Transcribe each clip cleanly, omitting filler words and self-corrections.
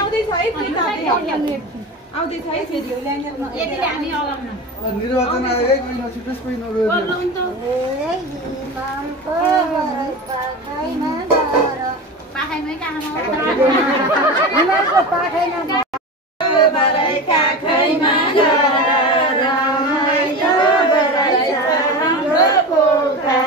आउँदैछ है फेरि आउँदैछ है फेरि यतिले हामी अगाउन निर्वाचन आएकै कोही नछुटोस् कोही नगयो पाखाइमै कहाँमा बराइका खैमा गएर रमाइलो बराइछ हाम्रो पोखरा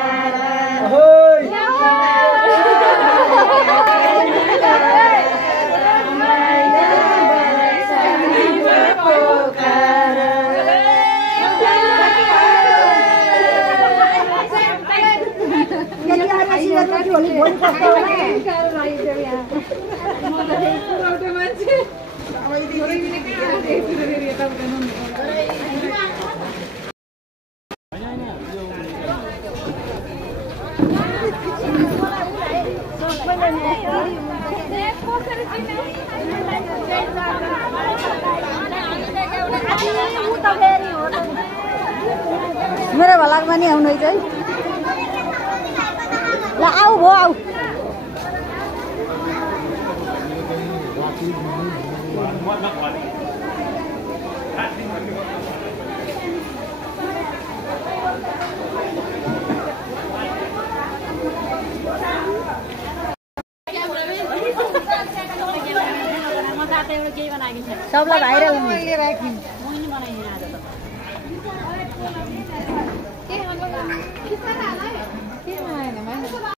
मेरो भलाक पनि आउनु चाहिँ ल आऊ भो आऊ सबलाई भाइरल मैले राखी मैले बनाइदिन आज त के